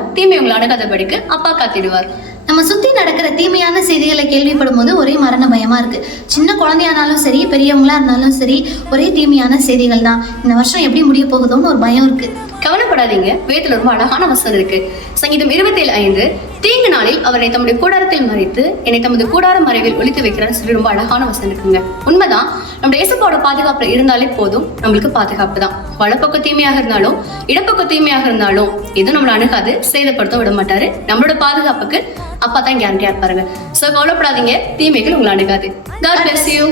இருந்தாலும் தீமை உங்களை அணுகாதபடிக்கு அப்பா காத்திடுவார். நம்ம சுத்தி நடக்கிற தீமையான செய்திகளை கேள்விப்படும் போது ஒரே மரண பயமா இருக்கு. சின்ன குழந்தையானாலும் சரி, பெரியவங்களா இருந்தாலும் சரி, ஒரே தீமையான செய்திகள் தான். இந்த வருஷம் எப்படி முடிய போகுதோன்னு ஒரு பயம் இருக்கு. கவலைப்படாதீங்க, வேதத்துல ரொம்ப அழகான வசனம் இருக்கு. சங்கீதம் 27:5, தீங்கு நாளில் அவரை தம்முடைய கூடாரத்தில் மறைத்து என்னை தமது கூடார மறைவில் ஒளித்து வைக்கிறான்னு சொல்லி ரொம்ப அழகான வசனம் இருக்குங்க. உண்மைதான். நம்ம இயேசுவோட பாதுகாப்புல இருந்தாலே போதும், நம்மளுக்கு பாதுகாப்பு தான். வலப்பக்கம் தீமையாக இருந்தாலும் இடப்பக்கம் தீமையாக இருந்தாலும் எதுவும் நம்மளை அணுகாது, சேதப்படுத்த விட மாட்டாரு. நம்மளோட பாதுகாப்புக்கு அப்பா தான் கேரண்டியா இருப்பாருங்க. சோ கவலைப்படாதீங்க, தீமைகள் உங்களை அணுகாது. God bless you.